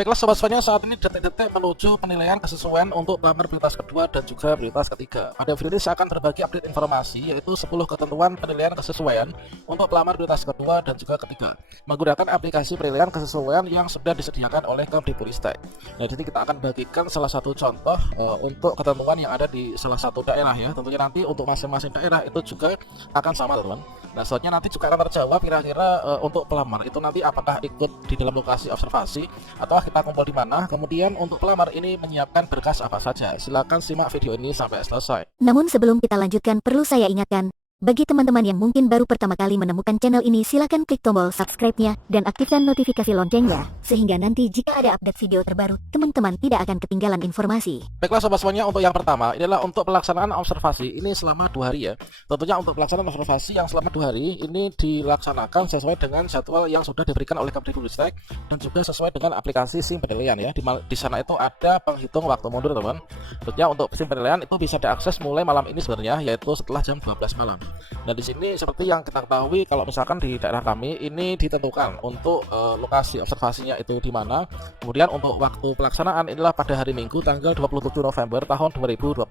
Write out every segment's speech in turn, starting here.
Baiklah sobat semuanya, saat ini detik-detik menuju penilaian kesesuaian untuk pelamar prioritas kedua dan juga prioritas ketiga. Pada video ini saya akan berbagi update informasi yaitu 10 ketentuan penilaian kesesuaian untuk pelamar prioritas kedua dan juga ketiga menggunakan aplikasi penilaian kesesuaian yang sudah disediakan oleh Kemdikbudristek. Nah, jadi kita akan bagikan salah satu contoh untuk ketentuan yang ada di salah satu daerah ya. Tentunya nanti untuk masing-masing daerah itu juga akan sama teman. Nah, soalnya nanti juga akan terjawab kira-kira untuk pelamar itu nanti apakah ikut di dalam lokasi observasi atau kita kumpul di mana. Kemudian untuk pelamar ini menyiapkan berkas apa saja. Silakan simak video ini sampai selesai. Namun sebelum kita lanjutkan, perlu saya ingatkan, bagi teman-teman yang mungkin baru pertama kali menemukan channel ini, silakan klik tombol subscribe-nya dan aktifkan notifikasi loncengnya, sehingga nanti jika ada update video terbaru, teman-teman tidak akan ketinggalan informasi. Baiklah sobat semuanya, untuk yang pertama inilah untuk pelaksanaan observasi ini selama 2 hari ya. Tentunya untuk pelaksanaan observasi yang selama 2 hari ini dilaksanakan sesuai dengan jadwal yang sudah diberikan oleh Kemdikbudristek dan juga sesuai dengan aplikasi SIM penilaian ya. Di sana itu ada penghitung waktu mundur teman. Tentunya untuk SIM penilaian itu bisa diakses mulai malam ini sebenarnya, yaitu setelah jam 12 malam. Nah, di sini seperti yang kita ketahui, kalau misalkan di daerah kami ini ditentukan untuk lokasi observasinya itu di mana. Kemudian untuk waktu pelaksanaan inilah pada hari Minggu tanggal 27 November tahun 2022.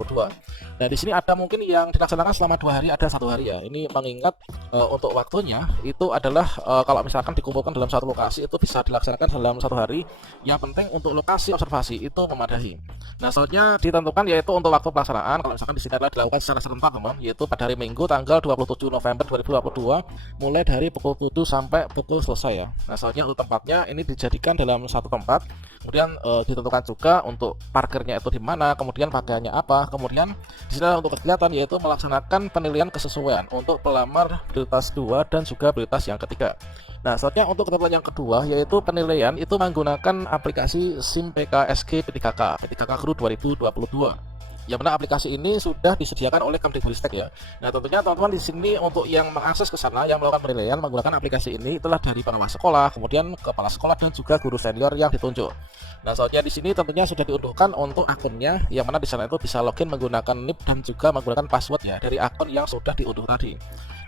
Nah, di sini ada mungkin yang dilaksanakan selama 2 hari, ada 1 hari ya. Ini mengingat untuk waktunya itu adalah kalau misalkan dikumpulkan dalam satu lokasi itu bisa dilaksanakan dalam 1 hari. Yang penting untuk lokasi observasi itu memadai. Nah, soalnya ditentukan yaitu untuk waktu pelaksanaan kalau misalkan di sini adalah dilakukan secara serentak teman, yaitu pada hari Minggu tanggal 27 November 2022 mulai dari pukul 7 sampai pukul selesai ya. Nah, soalnya untuk tempatnya ini dijadikan dalam satu tempat. Kemudian ditentukan juga untuk parkirnya itu di mana, kemudian pakaiannya apa. Kemudian di sini untuk kegiatan yaitu melaksanakan penilaian kesesuaian untuk pelamar prioritas 2 dan juga prioritas yang ketiga. Nah, soalnya untuk ketentuan yang kedua yaitu penilaian itu menggunakan aplikasi SIM PKSG P3K Crew 2022. Yang mana aplikasi ini sudah disediakan oleh Kemdikbudristek ya. Nah, tentunya teman-teman di sini untuk yang mengakses ke sana yang melakukan penilaian menggunakan aplikasi ini itulah dari pengawas sekolah, kemudian kepala sekolah dan juga guru senior yang ditunjuk. Nah, soalnya di sini tentunya sudah diunduhkan untuk akunnya, yang mana di sana itu bisa login menggunakan NIP dan juga menggunakan password ya dari akun yang sudah diunduh tadi.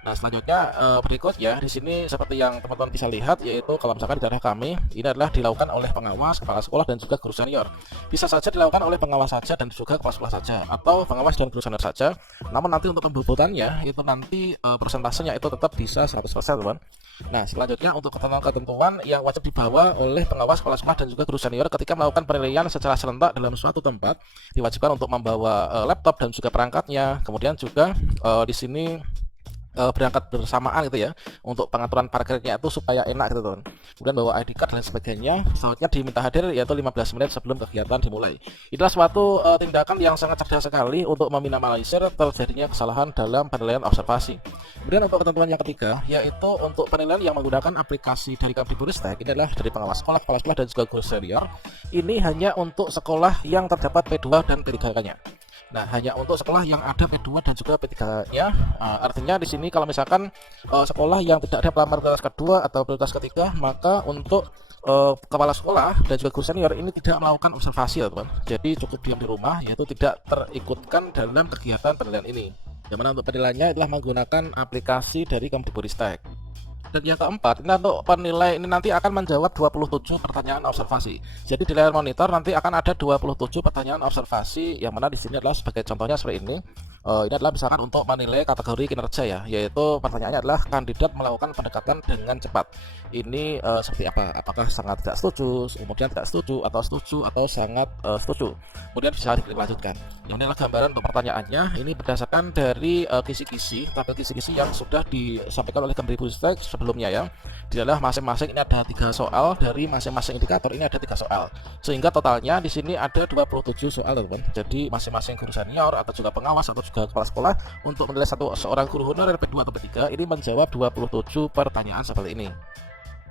Nah, selanjutnya berikut ya, di sini seperti yang teman-teman bisa lihat yaitu kalau misalkan di daerah kami ini adalah dilakukan oleh pengawas, kepala sekolah dan juga guru senior. Bisa saja dilakukan oleh pengawas saja dan juga kepala sekolah saja atau pengawas dan guru senior saja. Namun nanti untuk pembobotannya itu nanti persentasenya itu tetap bisa 100% teman. Nah, selanjutnya untuk ketentuan yang wajib dibawa oleh pengawas, kepala sekolah dan juga guru senior ketika melakukan penilaian secara serentak dalam suatu tempat, diwajibkan untuk membawa laptop dan juga perangkatnya. Kemudian juga di sini berangkat bersamaan gitu ya untuk pengaturan parkirnya itu supaya enak gitu teman. Kemudian bawa ID card dan sebagainya. Selanjutnya diminta hadir yaitu 15 menit sebelum kegiatan dimulai. Itulah suatu tindakan yang sangat cerdas sekali untuk meminimalisir terjadinya kesalahan dalam penilaian observasi. Kemudian untuk ketentuan yang ketiga yaitu untuk penilaian yang menggunakan aplikasi dari Kemdikbudristek, ini adalah dari pengawas sekolah, kepala sekolah dan juga guru senior. Ini hanya untuk sekolah yang terdapat P2 dan P3-nya. Nah, hanya untuk sekolah yang ada P2 dan juga P3-nya. Artinya di sini kalau misalkan sekolah yang tidak ada pelamar prioritas kedua atau prioritas ketiga, maka untuk kepala sekolah dan juga guru senior ini tidak melakukan observasi ya teman. Jadi cukup diam di rumah, yaitu tidak terikutkan dalam kegiatan penilaian ini. Yang mana untuk penilaiannya adalah menggunakan aplikasi dari Kemdikbudristek. Dan yang keempat, ini untuk penilai ini nanti akan menjawab 27 pertanyaan observasi. Jadi di layar monitor nanti akan ada 27 pertanyaan observasi, yang mana di sini adalah sebagai contohnya seperti ini. Ini adalah misalkan untuk menilai kategori kinerja ya, yaitu pertanyaannya adalah kandidat melakukan pendekatan dengan cepat. Ini seperti apa? Apakah sangat tidak setuju, kemudian tidak setuju, atau sangat setuju. Kemudian bisa diklik lanjutkan. Yang ini adalah gambaran untuk pertanyaannya. Ini berdasarkan dari kisi-kisi, tabel kisi-kisi yang sudah disampaikan oleh Kemdikbudristek sebelumnya ya. Di adalah masing-masing ini ada 3 soal, dari masing-masing indikator ini ada 3 soal. Sehingga totalnya di sini ada 27 soal teman-teman. Jadi masing-masing guru senior atau juga pengawas atau juga kepala sekolah untuk menilai seorang guru honorer P2 atau P3 ini menjawab 27 pertanyaan seperti ini.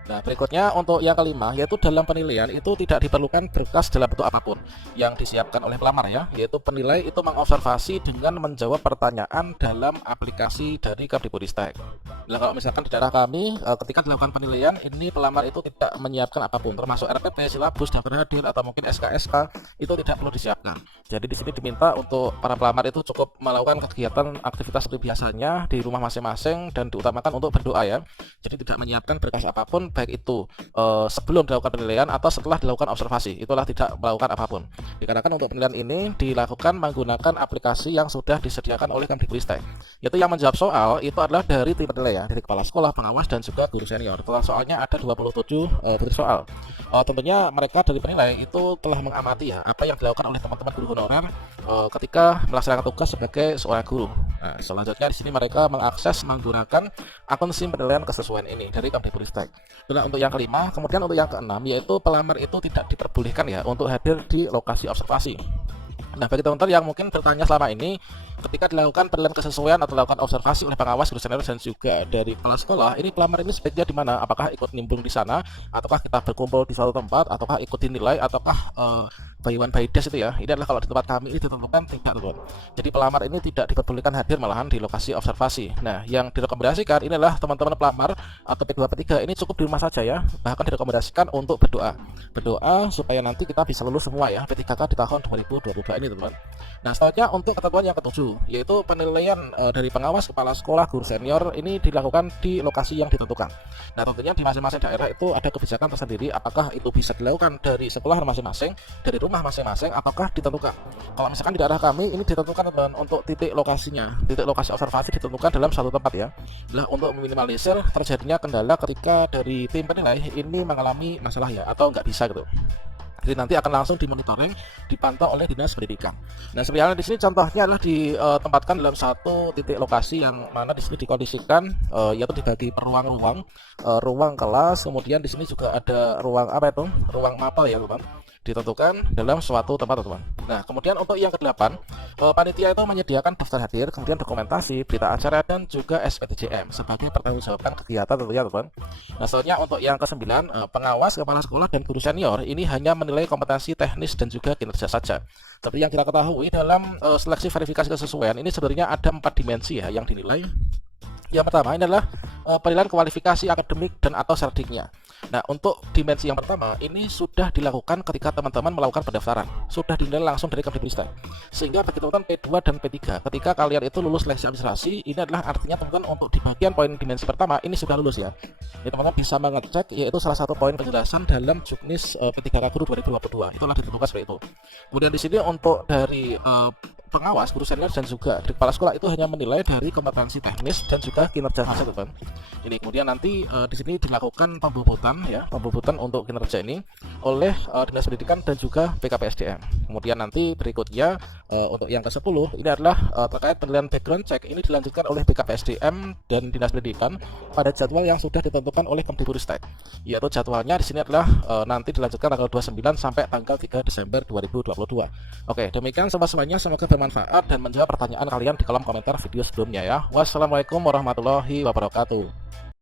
Nah, berikutnya untuk yang kelima yaitu dalam penilaian itu tidak diperlukan berkas dalam bentuk apapun yang disiapkan oleh pelamar ya, yaitu penilai itu mengobservasi dengan menjawab pertanyaan dalam aplikasi dari Kemdikbudristek. Nah, kalau misalkan di daerah kami ketika dilakukan penilaian ini pelamar itu tidak menyiapkan apapun termasuk RPP, silabus, daftar hadir atau mungkin SKSK itu tidak perlu disiapkan. Jadi di sini diminta untuk para pelamar itu cukup melakukan kegiatan aktivitas seperti biasanya di rumah masing-masing dan diutamakan untuk berdoa ya. Jadi tidak menyiapkan berkas apapun dilakukan baik itu sebelum dilakukan penilaian atau setelah dilakukan observasi, itulah tidak melakukan apapun. Dikarenakan untuk penilaian ini dilakukan menggunakan aplikasi yang sudah disediakan oleh Kemdikbudristek. Yaitu yang menjawab soal itu adalah dari tim penilai ya, dari kepala sekolah, pengawas dan juga guru senior. Total soalnya ada 27 butir soal. Tentunya mereka dari penilai itu telah mengamati ya apa yang dilakukan oleh teman-teman guru honorer ketika melaksanakan tugas sebagai seorang guru. Nah, selanjutnya di sini mereka mengakses menggunakan akun SIM penilaian kesesuaian ini dari Kemdikbudristek. Itulah untuk yang kelima. Kemudian untuk yang keenam yaitu pelamar itu tidak diperbolehkan ya untuk hadir di lokasi observasi. Nah, bagi teman-teman yang mungkin bertanya selama ini, ketika dilakukan penilaian kesesuaian atau dilakukan observasi oleh pengawas, guru senior dan juga dari kepala sekolah, ini pelamar ini sebaiknya di mana? Apakah ikut nimbrung di sana, ataukah kita berkumpul di suatu tempat, ataukah ikut dinilai, ataukah by one by dash itu ya? Ini adalah kalau di tempat kami ini ditentukan tidak, teman. Jadi pelamar ini tidak diperbolehkan hadir malahan di lokasi observasi. Nah, yang direkomendasikan ini adalah teman-teman pelamar atau P2 P3 ini cukup di rumah saja ya. Bahkan direkomendasikan untuk berdoa supaya nanti kita bisa lulus semua ya P3K di tahun 2022 ini, teman. Nah, selanjutnya untuk ketentuan yang ketujuh yaitu penilaian dari pengawas, kepala sekolah, guru senior ini dilakukan di lokasi yang ditentukan. Nah, tentunya di masing-masing daerah itu ada kebijakan tersendiri apakah itu bisa dilakukan dari sekolah masing-masing, dari rumah masing-masing, ataukah ditentukan. Kalau misalkan di daerah kami ini ditentukan, teman, untuk titik lokasinya, titik lokasi observasi ditentukan dalam satu tempat ya. Nah, untuk meminimalisir terjadinya kendala ketika dari tim penilai ini mengalami masalah ya atau nggak bisa gitu. Jadi nanti akan langsung dimonitoring, dipantau oleh Dinas Pendidikan. Nah, sebenarnya di sini contohnya adalah ditempatkan dalam satu titik lokasi yang mana di sini dikondisikan yaitu dibagi per ruang-ruang, ruang kelas, kemudian di sini juga ada ruang apa itu? Ruang mapel ya, teman. Ditentukan dalam suatu tempat, teman. Nah, kemudian untuk yang ke-8, panitia itu menyediakan daftar hadir, kemudian dokumentasi, berita acara dan juga SPTJM sebagai pertanggungjawaban kegiatan tentunya, teman. Nah, selanjutnya untuk yang ke-9, pengawas, kepala sekolah dan guru senior ini hanya menilai kompetensi teknis dan juga kinerja saja. Seperti yang kita ketahui dalam seleksi verifikasi kesesuaian ini sebenarnya ada 4 dimensi ya yang dinilai. Yang pertama ini adalah penilaian kualifikasi akademik dan atau serdiknya. Nah, untuk dimensi yang pertama ini sudah dilakukan ketika teman-teman melakukan pendaftaran, sudah dinilai langsung dari Kemdikbudristek. Sehingga bagi teman-teman P2 dan P3 ketika kalian itu lulus seleksi administrasi, ini adalah artinya teman-teman untuk di bagian poin dimensi pertama ini sudah lulus ya. Jadi teman-teman bisa mengecek yaitu salah satu poin penjelasan dalam Juknis P3K Guru 2022. Itulah ditentukan seperti itu. Kemudian di sini untuk dari pengawas, guru senior dan juga dari kepala sekolah itu hanya menilai dari kompetensi teknis dan juga kinerja saja, teman. Ini kemudian nanti di sini dilakukan pembobotan untuk kinerja ini oleh Dinas Pendidikan dan juga PKPSDM. Kemudian nanti berikutnya untuk yang ke-10 ini adalah terkait penilaian background check ini dilanjutkan oleh PKPSDM dan Dinas Pendidikan pada jadwal yang sudah ditentukan oleh Kemdikbudristek. Yaitu jadwalnya di sini adalah nanti dilanjutkan tanggal 29 sampai tanggal 3 Desember 2022. Oke, demikian semuanya, semoga bermanfaat dan menjawab pertanyaan kalian di kolom komentar video sebelumnya ya. Wassalamualaikum warahmatullahi wabarakatuh.